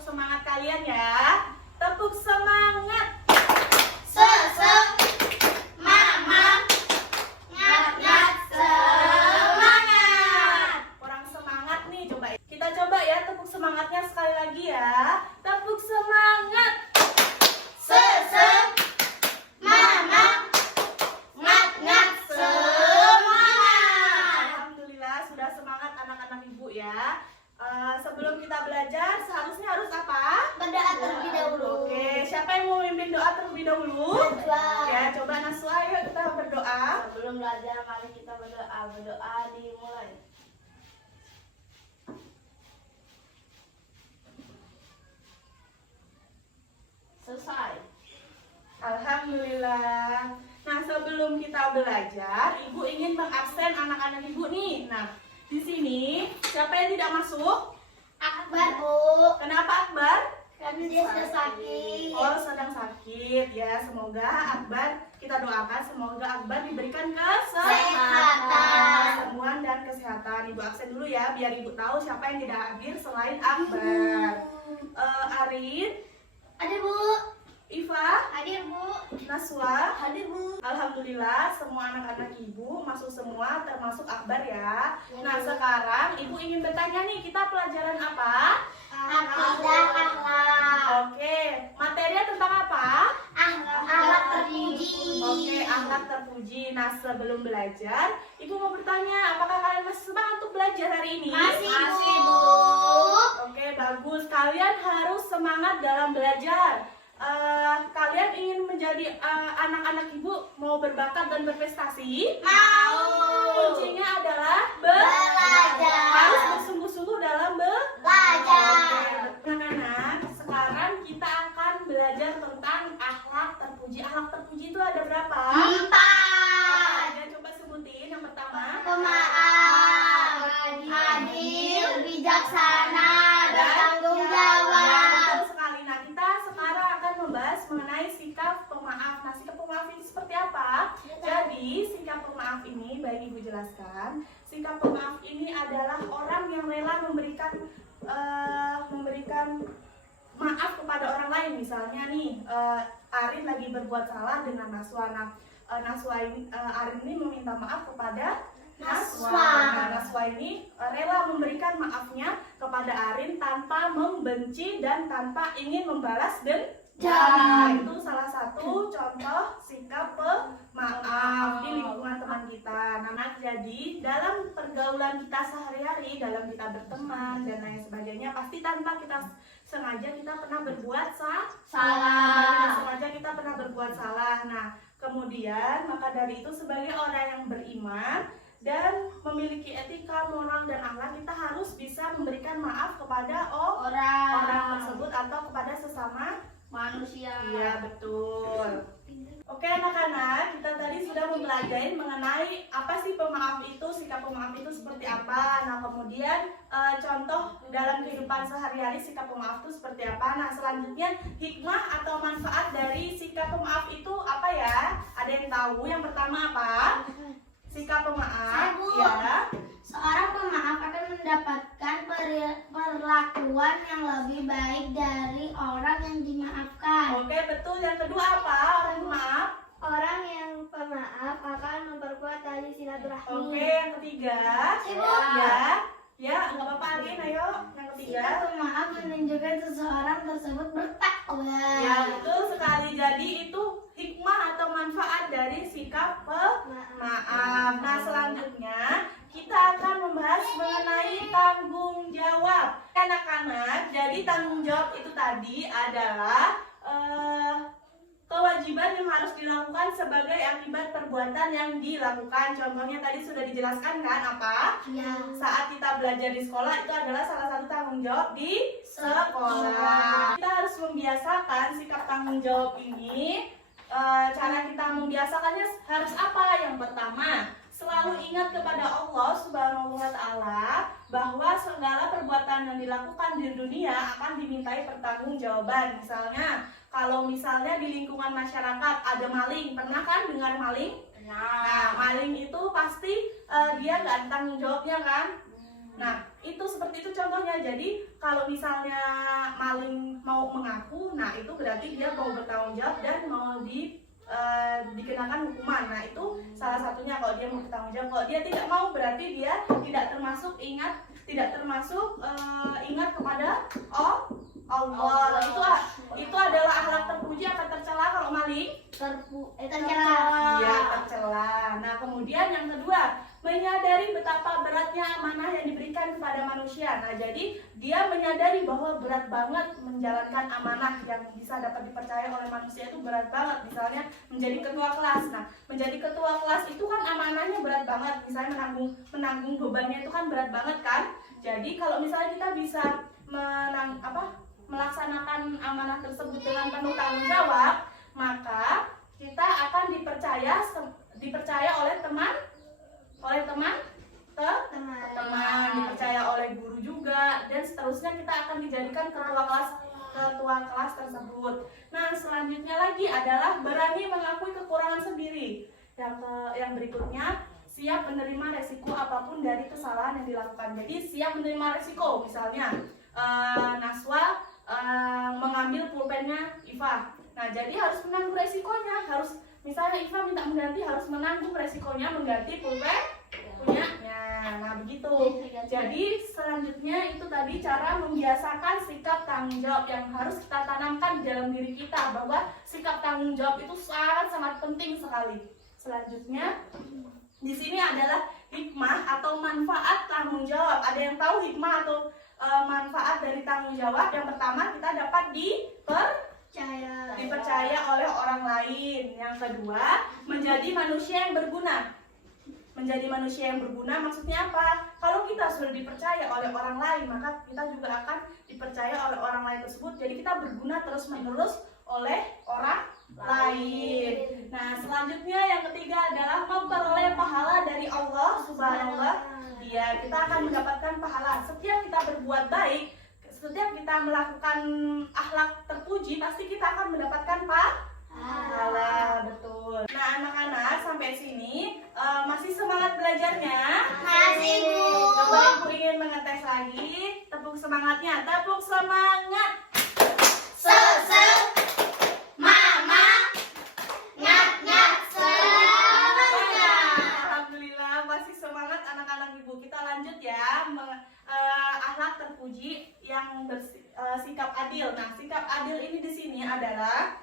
tepuk semangat kalian ya. Tepuk semangat. Semangat. Ngat semangat. Kurang semangat nih, kita coba ya tepuk semangatnya sekali lagi ya. Tepuk semangat. Semangat. Ngat semangat. Alhamdulillah sudah semangat anak-anak ibu ya. Sebelum kita belajar seharusnya harus apa? Berdoa terlebih dahulu. Oke, siapa yang mau memimpin doa terlebih dahulu? Najwa. Ya, coba Naswa, yuk kita berdoa. Sebelum belajar, mari kita berdoa. Berdoa dimulai. Selesai. Alhamdulillah. Nah, sebelum kita belajar, ibu ingin mengabsen anak-anak ibu nih. Nah, di sini siapa yang tidak masuk? Akbar, Bu. Kenapa Akbar? Karena dia sedang sakit. Oh, sedang sakit ya. Semoga Akbar, kita doakan semoga Akbar diberikan Kesehatan. kesembuhan dan kesehatan. Ibu absen dulu ya, biar ibu tahu siapa yang tidak hadir selain Akbar. Arin, Ada, Bu. Iva, Hadir, Bu. Naswa. Hadir, Bu. Alhamdulillah semua anak-anak ibu masuk semua termasuk Akbar ya. Ya, Nah, Bu. sekarang ibu ingin bertanya nih, kita pelajaran apa? Akidah akhlak. Oke, materinya tentang apa? Akhlak terpuji. Oke, akhlak terpuji. Nah, sebelum belajar, ibu mau bertanya, apakah kalian masih semangat untuk belajar hari ini? Masih, Bu. Oke, bagus. Kalian harus semangat dalam belajar. Kalian ingin menjadi anak-anak ibu mau berbakat dan berprestasi? Mau. Kuncinya adalah Belajar. harus bersungguh-sungguh dalam Belajar. Oke, anak-anak, sekarang kita akan belajar tentang akhlak terpuji. Akhlak terpuji itu ada berapa? 4. Ada, coba sebutin. Yang pertama, Pemaaf, adil, bijaksana, bertanggung Ya, jawab. betul sekali. Nah, kita sekarang akan membahas mengenai sikap pemaaf. Nah, sikap pemaaf ini seperti apa? Jadi, sikap pemaaf ini, baik ibu jelaskan. Sikap pemaaf ini adalah orang yang rela memberikan maaf kepada orang lain. Misalnya nih, Arin lagi berbuat salah dengan Naswa. Nah, Arin ini meminta maaf kepada Naswa. Nah, Naswa ini rela memberikan maafnya kepada Arin tanpa membenci dan tanpa ingin membalas dendam. Nah, itu salah satu contoh sikap pemaaf di lingkungan teman kita. Nah, jadi dalam pergaulan kita sehari-hari, dalam kita berteman dan lain sebagainya, pasti tanpa kita sengaja kita pernah berbuat kita pernah berbuat salah. Nah, kemudian maka dari itu sebagai orang yang beriman dan memiliki etika, moral dan akhlak, kita harus bisa memberikan maaf kepada orang tersebut atau kepada sesama manusia. Iya, betul. Oke anak-anak, kita tadi sudah mempelajari mengenai apa sih pemaaf itu, sikap pemaaf itu seperti apa. Nah, kemudian contoh dalam kehidupan sehari-hari sikap pemaaf itu seperti apa. Nah, selanjutnya hikmah atau manfaat dari sikap pemaaf itu apa ya? Ada yang tahu? Yang pertama apa? Sikap pemaaf. Bu. Ya. Seorang pemaaf akan mendapatkan perlakuan yang lebih baik dari orang yang dimaafkan. Oke, betul. Yang kedua apa? Orang pemaaf. Orang yang pemaaf akan memperkuat tali silaturahmi. Oke, yang ketiga. Ibu. Ya, nggak apa-apa, Arin, ayo. Yang ketiga. Sikap pemaaf menunjukkan seseorang tersebut bertakwa. Ya, betul sekali. Jadi itu hikmah atau manfaat dari sikap pemaaf. Nah, selanjutnya kita akan membahas mengenai tanggung jawab. Anak-anak, jadi tanggung jawab itu tadi adalah kewajiban yang harus dilakukan sebagai akibat perbuatan yang dilakukan. Contohnya tadi sudah dijelaskan kan apa? Ya. Saat kita belajar di sekolah itu adalah salah satu tanggung jawab di sekolah. Kita harus membiasakan sikap tanggung jawab ini. Cara kita membiasakannya harus apa? Yang pertama, selalu ingat kepada Allah Subhanahu wa Ta'ala bahwa segala perbuatan yang dilakukan di dunia akan dimintai pertanggungjawaban. Misalnya, kalau misalnya di lingkungan masyarakat ada maling, pernah kan dengar maling? Nah, maling itu pasti dia nggak ada tanggung jawabnya kan? Nah, itu seperti itu contohnya. Jadi kalau misalnya maling mau mengaku, nah itu berarti dia mau bertanggung jawab dan mau dikenakan hukuman. Nah, itu salah satunya kalau dia mau bertanggung jawab. Kalau dia tidak mau, berarti dia tidak termasuk ingat kepada Allah. Itu adalah akhlak terpuji akan tercela kalau maling tercela. ya tercela. Nah, kemudian yang kedua, menyadari betapa beratnya amanah yang diberikan kepada manusia. Nah, jadi dia menyadari bahwa berat banget menjalankan amanah yang bisa dapat dipercaya oleh manusia, itu berat banget. Misalnya menjadi ketua kelas. Nah, menjadi ketua kelas itu kan amanahnya berat banget. Misalnya menanggung bebannya itu kan berat banget kan. Jadi kalau misalnya kita bisa melaksanakan amanah tersebut dengan penuh tanggung jawab, maka kita akan dipercaya oleh teman, dipercaya oleh guru juga, dan seterusnya kita akan dijadikan ketua kelas tersebut. Nah, selanjutnya lagi adalah berani mengakui kekurangan sendiri. Yang berikutnya, siap menerima resiko apapun dari kesalahan yang dilakukan. Jadi siap menerima resiko. Misalnya Naswa mengambil pulpennya Iva. Nah, jadi harus menanggung resikonya. Misalnya Iva minta mengganti, harus menanggung resikonya mengganti pulpen punyanya. Nah, begitu. Jadi selanjutnya itu tadi cara membiasakan sikap tanggung jawab yang harus kita tanamkan di dalam diri kita, bahwa sikap tanggung jawab itu sangat penting sekali. Selanjutnya di sini adalah hikmah atau manfaat tanggung jawab. Ada yang tahu hikmah atau manfaat dari tanggung jawab? Yang pertama, kita dapat dipercaya oleh orang lain. Yang kedua, menjadi manusia yang berguna. Menjadi manusia yang berguna maksudnya apa? Kalau kita sudah dipercaya oleh orang lain, maka kita juga akan dipercaya oleh orang lain tersebut. Jadi kita berguna terus-menerus oleh orang lain. Nah, selanjutnya yang ketiga adalah memperoleh pahala dari Allah Subhanahu wa Ta'ala. Ya, kita akan mendapatkan pahala. Setiap kita berbuat baik, setiap kita melakukan akhlak terpuji, pasti kita akan mendapatkan pahala. Betul. Nah, anak-anak sampai sini masih semangat belajarnya? Masih, Bu. Coba Ibu ingin mengetes lagi. Tepuk semangatnya. Tepuk semangat. Mama, ngat semangat. Alhamdulillah masih semangat anak-anak Ibu. Kita lanjut ya. Akhlak terpuji yang sikap adil. Nah, sikap adil ini di sini adalah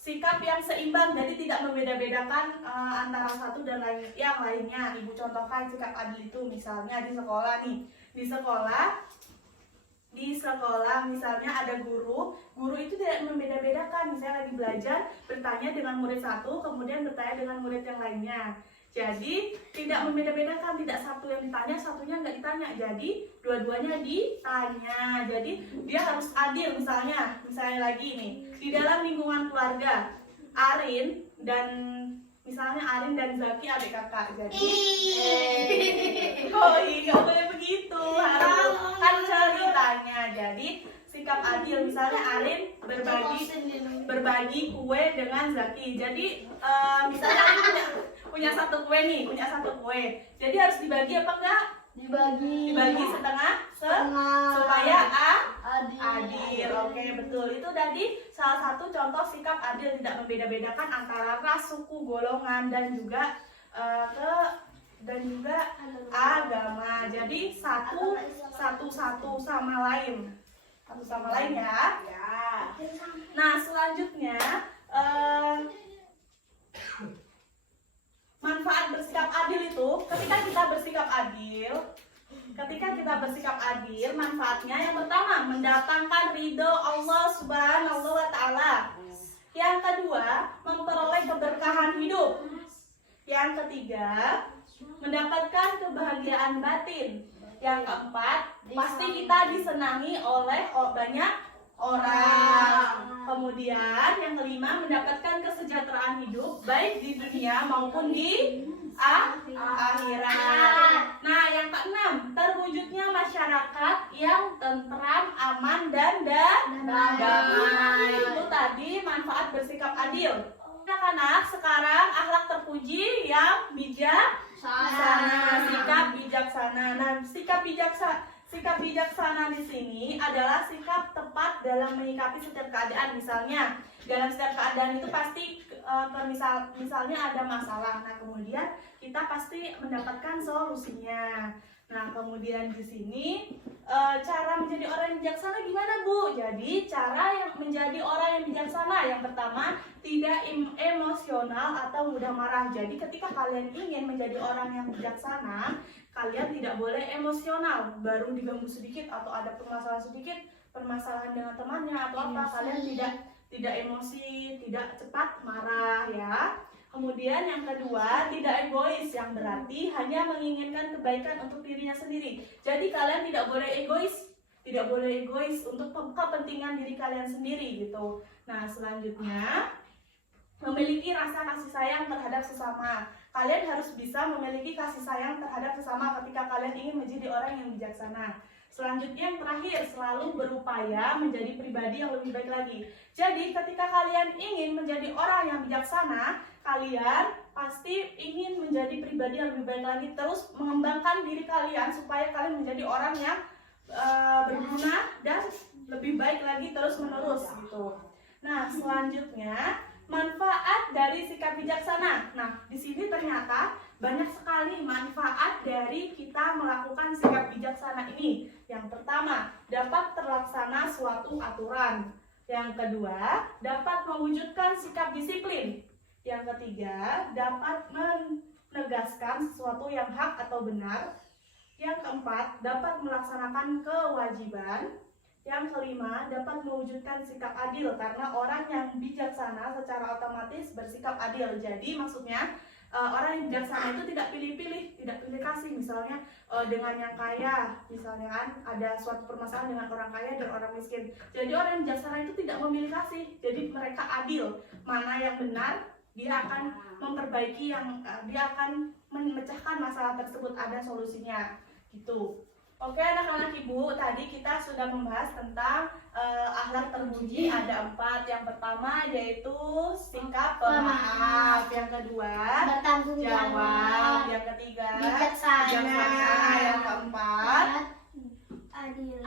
sikap yang seimbang, jadi tidak membeda-bedakan antara satu dan yang lainnya. Ibu contohkan sikap adil itu misalnya di sekolah nih. Di sekolah misalnya ada guru itu tidak membeda-bedakan. Misalnya lagi belajar, bertanya dengan murid satu, kemudian bertanya dengan murid yang lainnya. Jadi tidak membeda-bedakan, tidak satu yang ditanya, satunya nggak ditanya. Jadi dua-duanya ditanya. Jadi dia harus adil. Misalnya lagi nih, di dalam lingkungan keluarga, Arin dan Zaki adik kakak. Jadi nggak boleh begitu, harus kan ceritanya. Jadi sikap adil, misalnya Arin berbagi kue dengan Zaki. Jadi misalnya Arin punya satu kue, jadi harus dibagi apa enggak? Dibagi setengah supaya adil. Oke, betul. Itu tadi salah satu contoh sikap adil, tidak membeda-bedakan antara ras, suku, golongan, dan juga agama. Jadi satu sama lain ya. Nah, selanjutnya manfaat bersikap adil itu, ketika kita bersikap adil, manfaatnya yang pertama, mendatangkan ridho Allah Subhanahu wa Ta'ala. Yang kedua, memperoleh keberkahan hidup. Yang ketiga, mendapatkan kebahagiaan batin. Yang keempat, pasti kita disenangi oleh banyak orang. Kemudian yang kelima, mendapatkan kesejahteraan hidup baik di dunia maupun di akhirat. Nah, yang keenam, terwujudnya masyarakat yang tentram, aman, dan damai. Itu tadi manfaat bersikap adil. Anak-anak, sekarang akhlak terpuji yang bijaksana. sikap bijaksana. Nah, sikap bijaksana di sini adalah sikap tepat dalam menyikapi setiap keadaan. Misalnya, dalam setiap keadaan itu pasti misalnya ada masalah. Nah, kemudian kita pasti mendapatkan solusinya. Nah, kemudian di sini cara menjadi orang yang bijaksana gimana, Bu? Jadi, cara yang menjadi orang yang bijaksana yang pertama, tidak emosional atau mudah marah. Jadi, ketika kalian ingin menjadi orang yang bijaksana, kalian tidak boleh emosional. Baru diganggu sedikit atau ada permasalahan dengan temannya atau apa, kalian tidak emosi, tidak cepat marah ya. Kemudian yang kedua, tidak egois, yang berarti hanya menginginkan kebaikan untuk dirinya sendiri. Jadi kalian tidak boleh egois untuk kepentingan diri kalian sendiri gitu. Nah, selanjutnya memiliki rasa kasih sayang terhadap sesama. Kalian harus bisa memiliki kasih sayang terhadap sesama ketika kalian ingin menjadi orang yang bijaksana. Selanjutnya yang terakhir, selalu berupaya menjadi pribadi yang lebih baik lagi. Jadi ketika kalian ingin menjadi orang yang bijaksana, kalian pasti ingin menjadi pribadi yang lebih baik lagi. Terus mengembangkan diri kalian supaya kalian menjadi orang yang berguna dan lebih baik lagi terus menerus gitu. Nah, selanjutnya manfaat dari sikap bijaksana. Nah, di sini ternyata banyak sekali manfaat dari kita melakukan sikap bijaksana ini. Yang pertama, dapat terlaksana suatu aturan. Yang kedua, dapat mewujudkan sikap disiplin. Yang ketiga, dapat menegaskan sesuatu yang hak atau benar. Yang keempat, dapat melaksanakan kewajiban. Yang kelima, dapat mewujudkan sikap adil, karena orang yang bijaksana secara otomatis bersikap adil. Jadi maksudnya orang yang bijaksana itu tidak pilih-pilih, tidak pilih kasih. Misalnya dengan yang kaya, misalnya kan ada suatu permasalahan dengan orang kaya dan orang miskin. Jadi orang yang bijaksana itu tidak memilih kasih. Jadi mereka adil, mana yang benar dia akan memperbaiki, dia akan memecahkan masalah tersebut, ada solusinya gitu. Oke anak-anak ibu, tadi kita sudah membahas tentang akhlak terpuji, ada 4. Yang pertama yaitu sikap pemaaf, yang kedua bertanggung jawab, yang ketiga bijaksana, yang keempat adil.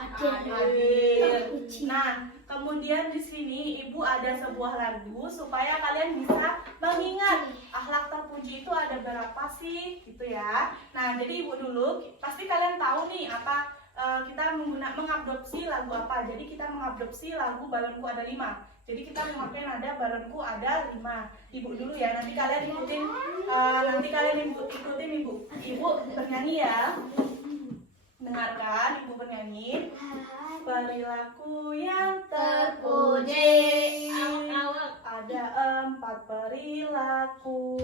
Nah, kemudian di sini ibu ada sebuah lagu supaya kalian bisa mengingat akhlak terpuji itu ada berapa sih gitu ya. Nah, jadi ibu dulu pasti kalian tahu nih apa kita mengadopsi lagu apa. Jadi kita mengadopsi lagu Balonku Ada 5. Jadi kita memakai nada Balonku Ada 5. Ibu dulu ya, nanti kalian ikutin ibu bernyanyi ya. Dengarkan ibu bernyanyi. Perilaku yang terpuji, ada 4 perilaku.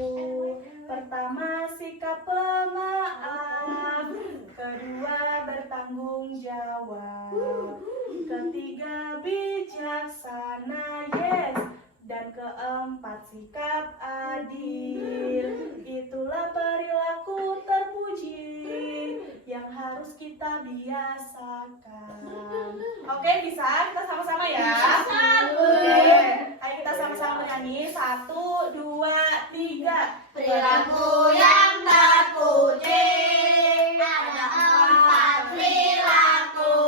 Pertama sikap pemaaf, kedua bertanggung jawab, ketiga bijaksana, yes, dan keempat sikap adil. Itulah perilaku terpuji yang harus kita biasakan. Oke, bisa? Kita sama-sama ya? Oke, ayo kita sama-sama bernyanyi. 1, 2, 3. Perilaku yang terpuji, ada 4 perilaku.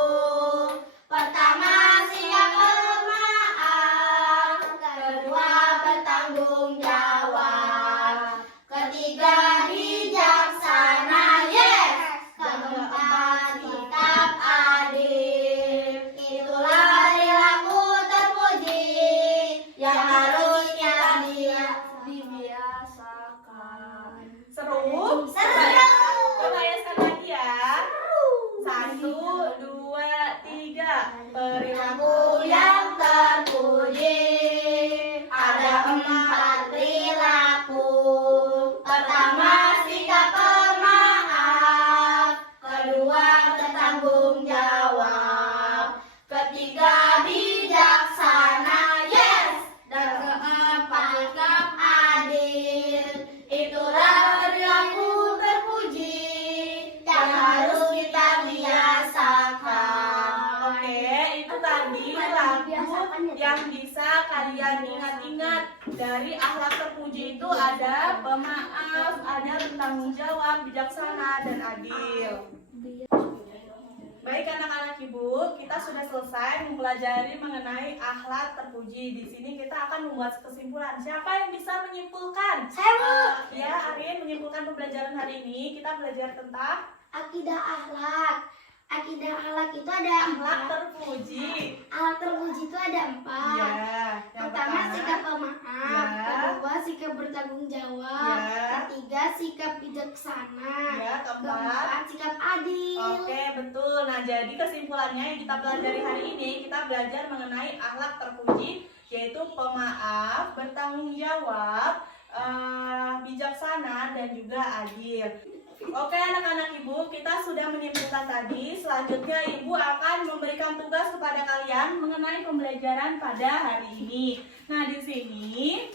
Pertama sikap pemaaf, kedua bertanggung jawab, ketiga bijaksana, yes, keempat sikap adil. Itulah perilaku terpuji yang harus kita Dibiasakan. Seru? Seru. Coba ya sekali lagi ya. 1, 2, 3. Perilaku yang terpuji, ada 4 perilaku. Pertama sikap pemaaf, kedua bertanggung jawab, ketiga bijaksana, yes, dan keempat sikap adil. Itulah perilaku terpuji yang harus kita biasakan. Oke, itu tadi lagu yang bisa kalian ingat-ingat. Dari akhlak terpuji itu ada pemaaf, ada bertanggung jawab, bijaksana, dan adil. Baik anak-anak ibu, kita sudah selesai mempelajari mengenai akhlak terpuji. Di sini kita akan membuat kesimpulan. Siapa yang bisa menyimpulkan? Saya, Ya, Arin menyimpulkan pembelajaran hari ini. Kita belajar tentang akidah akhlak. Akidah akhlak itu ada akhlak 4. terpuji. Akhlak terpuji itu ada 4. Ya, yang Pertama sikap pemaaf, Ya. kedua sikap bertanggung jawab, Ya. ketiga sikap bijaksana, Ya, keempat. keempat sikap adil. Oke, betul. Nah, jadi kesimpulannya yang kita pelajari hari ini, kita belajar mengenai akhlak terpuji, yaitu pemaaf, bertanggung jawab, bijaksana, dan juga adil. Oke anak-anak ibu, kita sudah menyimpulkan tadi. Selanjutnya ibu akan memberikan tugas kepada kalian mengenai pembelajaran pada hari ini. Nah di sini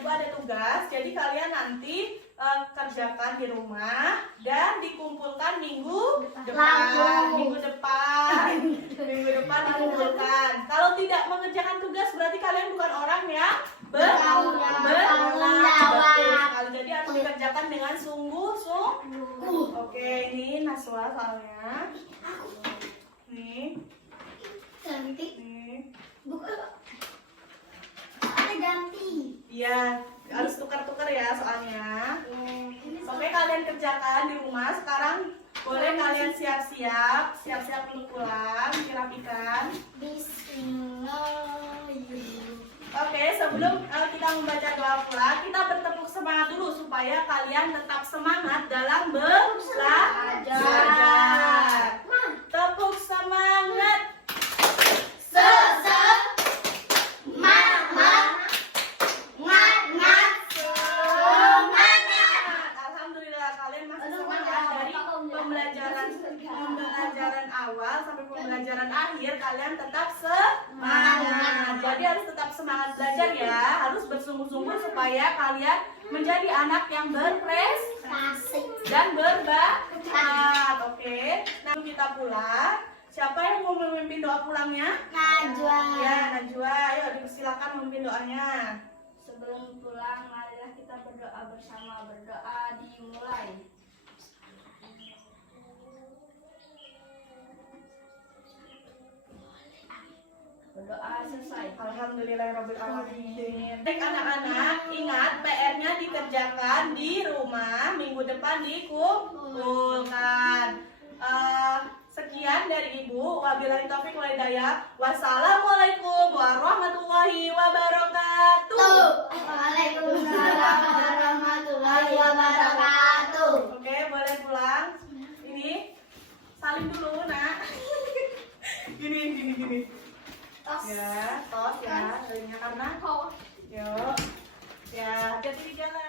ibu ada tugas, jadi kalian nanti kerjakan di rumah dan dikumpulkan minggu depan. Minggu depan dikumpulkan. Kalau tidak mengerjakan tugas berarti kalian bukan orang yang Bertanggung jawab. Betul sekali. Jadi harus dikerjakan dengan sungguh-sungguh. Oke, ini Naswa soalnya. Nih, Ganti, nih. bukan ada ganti. Iya, harus tukar-tukar ya soalnya. Oke, kalian kerjakan di rumah. Sekarang boleh kalian siap-siap untuk pulang, dirapikan. Bismillahirrahmanirrahim. Oke, sebelum kita membaca doa pula, kita bertepuk semangat dulu supaya kalian tetap semangat dalam belajar. Tepuk semangat. Alhamdulillah kalian masih semangat dari pembelajaran awal sampai pembelajaran akhir, kalian tetap semangat. Jadi harus tetap semangat belajar ya, harus bersungguh-sungguh supaya kalian menjadi anak yang berprestasi dan berbakat. Oke, nah kita pulang. Siapa yang mau memimpin doa pulangnya? Najwa. Ya, Najwa. Ayo dipersilakan memimpin doanya. Sebelum pulang, marilah kita berdoa bersama. Berdoa dimulai. Berdoa selesai. Alhamdulillahirabbil alamin. Baik anak-anak, ingat PR-nya dikerjakan di rumah, minggu depan dikumpulkan. Sekian dari Ibu. Wabillahi taufiq wal hidayah. Wassalamualaikum warahmatullahi wabarakatuh. Waalaikumsalam warahmatullahi wabarakatuh. Oke, boleh pulang. Ini salim dulu, Nak. Gini. Ya, tos ya, karena yuk. Ya, hati-hati di jalan.